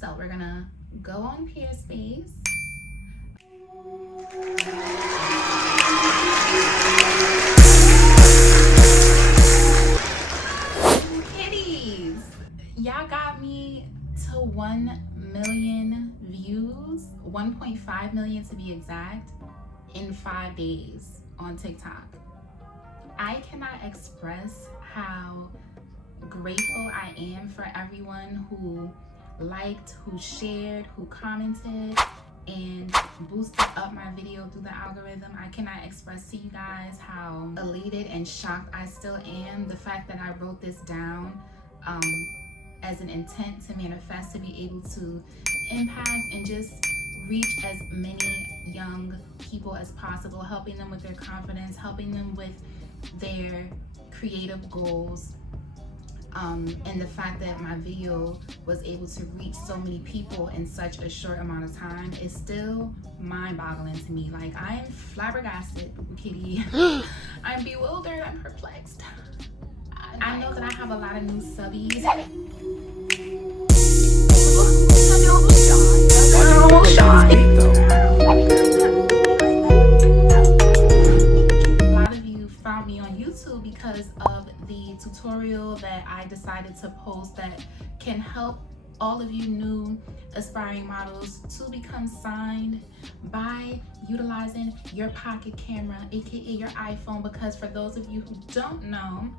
So we're gonna go on Peerspace. Kitties, y'all got me to 1 million views, 1.5 million to be exact, in 5 days on TikTok. I cannot express how grateful I am for everyone who liked, who shared, who commented, and boosted up my video through the algorithm. I cannot express to you guys how elated and shocked I still am. The fact that I wrote this down as an intent to manifest, to be able to impact and just reach as many young people as possible, helping them with their confidence, helping them with their creative goals. And the fact that my video was able to reach so many people in such a short amount of time is still mind-boggling to me. Like, I'm flabbergasted, kitty. I'm bewildered, I'm perplexed. I know that I have a lot of new subbies. A lot of you found me on YouTube because of the tutorial that I decided to post that can help all of you new aspiring models to become signed by utilizing your pocket camera, aka your iPhone. Because for those of you who don't know,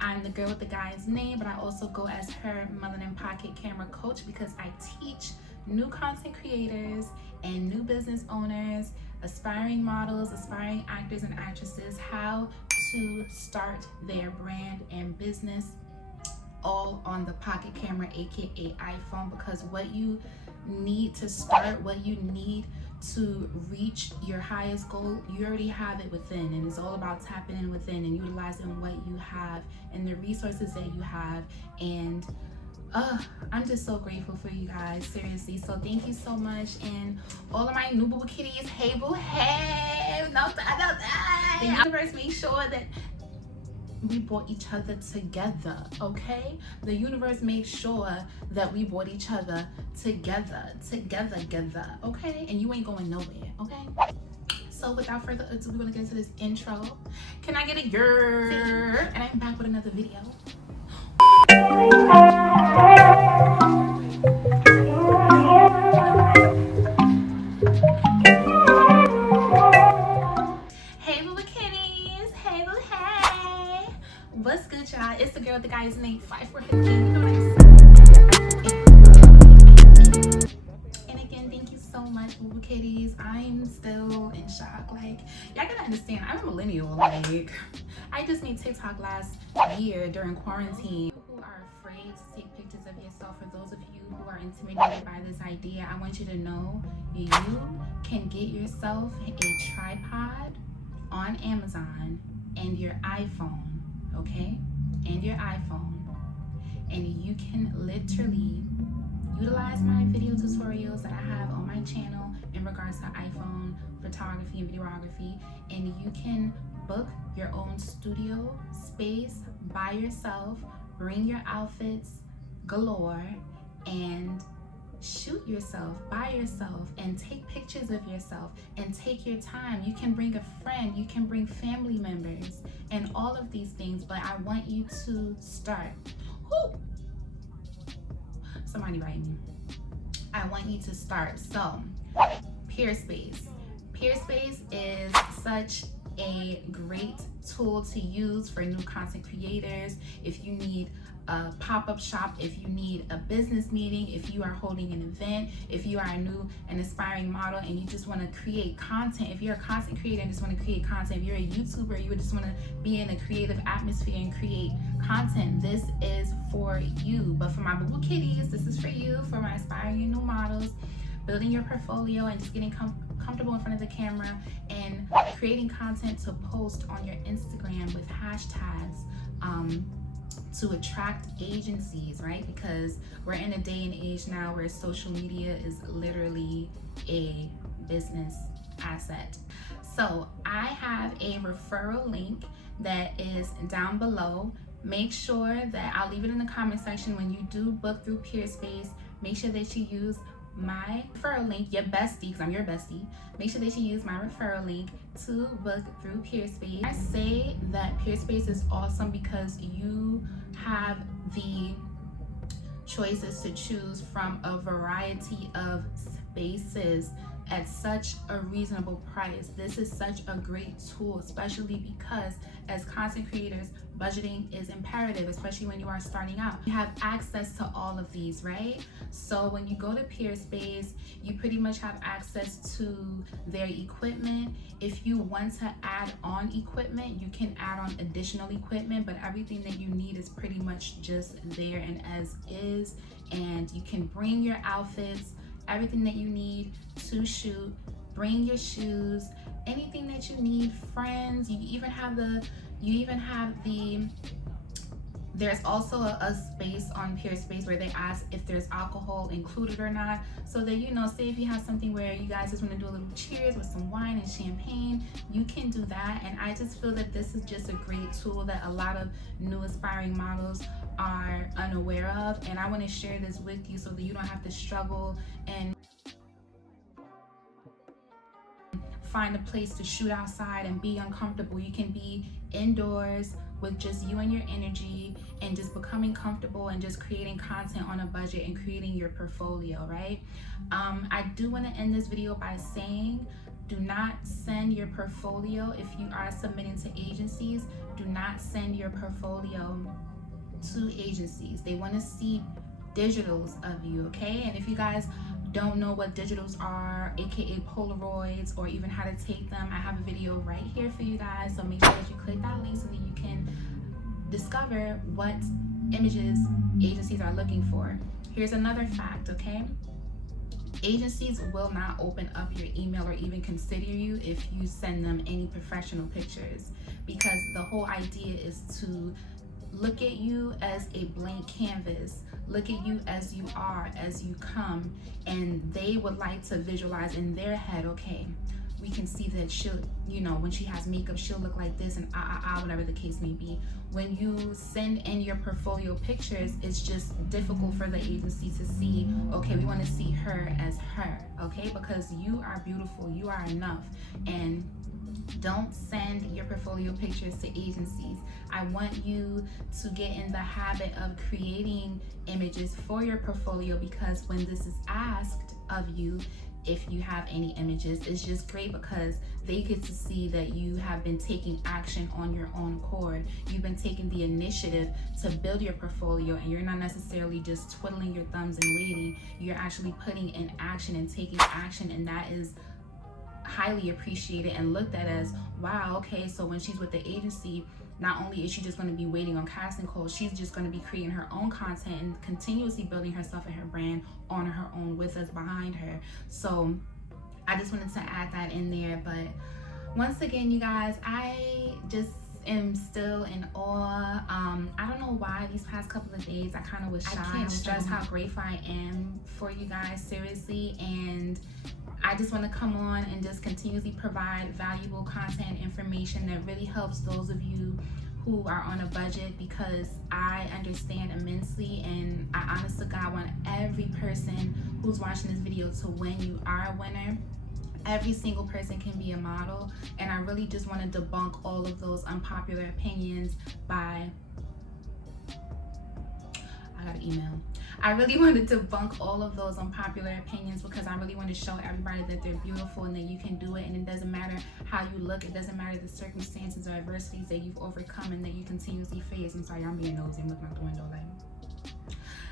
I'm the girl with the guy's name, but I also go as her Melanin pocket camera coach because I teach new content creators and new business owners, aspiring models, aspiring actors and actresses, how to start their brand and business all on the pocket camera, aka iPhone. Because what you need to start, what you need to reach your highest goal, you already have it within, and it's all about tapping in within and utilizing what you have and the resources that you have. And I'm just so grateful for you guys, seriously. So thank you so much. And all of my new boo kitties, hey boo, hey, no, the universe made sure that we brought each other together, okay? The universe made sure that we brought each other together, okay? And you ain't going nowhere, okay? So without further ado, we're gonna get into this intro. Can I get a grrr? And I'm back with another video. Hey little kitties, hey boo, hey. What's good, y'all? It's the girl with the guy's name, 543. You know what I'm saying? And again, thank you so much, boo kitties. I'm still in shock. Like, y'all gotta understand, I'm a millennial. Like, I just made TikTok last year during quarantine. Who are afraid to take pictures of yourself, for those of you who are intimidated by this idea, I want you to know you can get yourself a tripod on Amazon and your iPhone, okay? And your iPhone. And you can literally utilize my video tutorials that I have on my channel in regards to iPhone photography and videography, and you can book your own studio space by yourself, bring your outfits galore, and shoot yourself by yourself and take pictures of yourself and take your time. You can bring a friend, you can bring family members and all of these things, but I want you to start. Woo! Somebody write me. I want you to start. So, Peerspace. Peerspace is such a great tool to use for new content creators. If you need a pop-up shop, if you need a business meeting, if you are holding an event, if you are a new and aspiring model and you just want to create content, if you're a content creator and just want to create content, if you're a YouTuber, you just want to be in a creative atmosphere and create content, this is for you. But for my boo kitties, this is for you. For my aspiring new models, building your portfolio and just getting comfortable in front of the camera and creating content to post on your Instagram with hashtags to attract agencies, right? Because we're in a day and age now where social media is literally a business asset. So I have a referral link that is down below. Make sure that I'll leave it in the comment section when you do book through Peerspace. make sure that you use my referral link, your bestie, because I'm your bestie. Make sure that you use my referral link to book through Peerspace. I say that Peerspace is awesome because you have the choices to choose from a variety of spaces at such a reasonable price. This is such a great tool, especially because as content creators, budgeting is imperative, especially when you are starting out. You have access to all of these, right? So when you go to Peerspace, you pretty much have access to their equipment. If you want to add on equipment, you can add on additional equipment, but everything that you need is pretty much just there and as is. And you can bring your outfits, everything that you need to shoot, bring your shoes, anything that you need, friends. You even have the there's also a space on Peerspace where they ask if there's alcohol included or not, so that, you know, say if you have something where you guys just want to do a little cheers with some wine and champagne, you can do that. And I just feel that this is just a great tool that a lot of new aspiring models are unaware of, and I want to share this with you so that you don't have to struggle and find a place to shoot outside and be uncomfortable. You can be indoors with just you and your energy and just becoming comfortable and just creating content on a budget and creating your portfolio, right? I do want to end this video by saying, do not send your portfolio if you are submitting to agencies. Do not send your portfolio to agencies. They want to see digitals of you, okay? And if you guys don't know what digitals are, aka Polaroids, or even how to take them, I have a video right here for you guys, so make sure that you click that link so that you can discover what images agencies are looking for. Here's another fact, okay? Agencies will not open up your email or even consider you if you send them any professional pictures, because the whole idea is to look at you as a blank canvas, look at you as you are, as you come, and they would like to visualize in their head, okay, we can see that she'll, you know, when she has makeup, she'll look like this, and whatever the case may be. When you send in your portfolio pictures, it's just difficult for the agency to see, okay, we want to see her as her, okay, because you are beautiful, you are enough. And don't send your portfolio pictures to agencies. I want you to get in the habit of creating images for your portfolio, because when this is asked of you, if you have any images, it's just great because they get to see that you have been taking action on your own accord. You've been taking the initiative to build your portfolio, and you're not necessarily just twiddling your thumbs and waiting. You're actually putting in action and taking action, and that is highly appreciated and looked at as, wow, okay, so when she's with the agency, not only is she just going to be waiting on casting calls, she's just going to be creating her own content and continuously building herself and her brand on her own with us behind her. So I just wanted to add that in there. But once again, you guys, I just am still in awe. I don't know why these past couple of days I kind of was shy. I can't stress how grateful I am for you guys, seriously. And I just want to come on and just continuously provide valuable content information that really helps those of you who are on a budget, because I understand immensely, and I honest to God want every person who's watching this video to win. You are a winner. Every single person can be a model, and I really just want to debunk all of those unpopular opinions by, I got an email. I really wanted to debunk all of those unpopular opinions, because I really want to show everybody that they're beautiful and that you can do it, and it doesn't matter how you look, it doesn't matter the circumstances or adversities that you've overcome and that you continuously face. I'm sorry, I'm being nosy, I'm looking out the window like.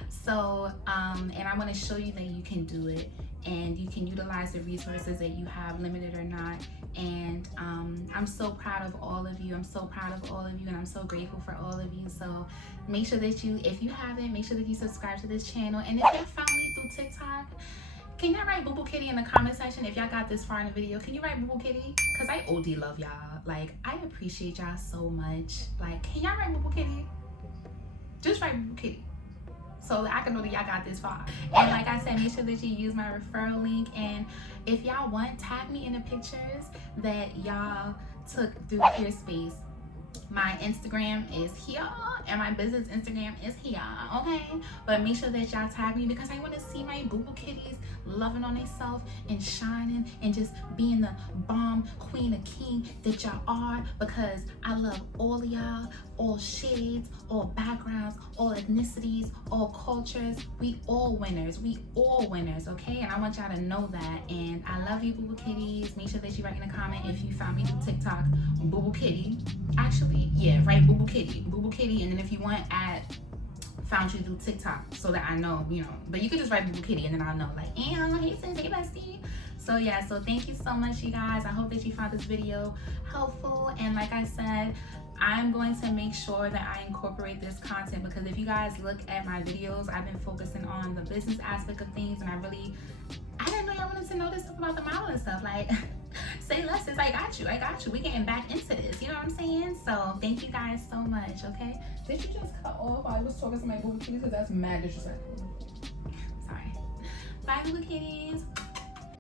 So, and I want to show you that you can do it, and you can utilize the resources that you have, limited or not. And I'm so proud of all of you. I'm so proud of all of you, and I'm so grateful for all of you. So make sure that you, if you haven't, make sure that you subscribe to this channel. And if you found me through TikTok, can y'all write Boo Boo Kitty in the comment section if y'all got this far in the video? Can you write Boo Boo Kitty? Because I OD love y'all. Like, I appreciate y'all so much. Like, can y'all write Boo Boo Kitty? Just write Boo Boo Kitty, so I can know that y'all got this far. And like I said, make sure that you use my referral link. And if y'all want, tag me in the pictures that y'all took through Peerspace. My Instagram is here, and my business Instagram is here, okay? But make sure that y'all tag me because I want to see my boo-boo kitties loving on themselves and shining and just being the bomb queen or king that y'all are, because I love all of y'all, all shades, all backgrounds, all ethnicities, all cultures. We all winners. We all winners, okay? And I want y'all to know that. And I love you, boo-boo kitties. Make sure that you write in a comment if you found me through TikTok, boo-boo kitty. Actually, yeah, write boo-boo kitty, and then if you want, add found you through TikTok so that I know, you know. But you could just write boo-boo kitty and then I'll know, like, hey sis, hey bestie. So yeah, so thank you so much, you guys. I hope that you found this video helpful, and like I said, I'm going to make sure that I incorporate this content, because if you guys look at my videos, I've been focusing on the business aspect of things, and I didn't know y'all wanted to know this stuff about the model and stuff. Like, say less, it's I got you. We getting back into this, you know what I'm saying? So thank you guys so much, okay? Did you just cut off while I was talking to my boo kitties? Because that's mad disrespectful. Sorry. Bye, boo kitties.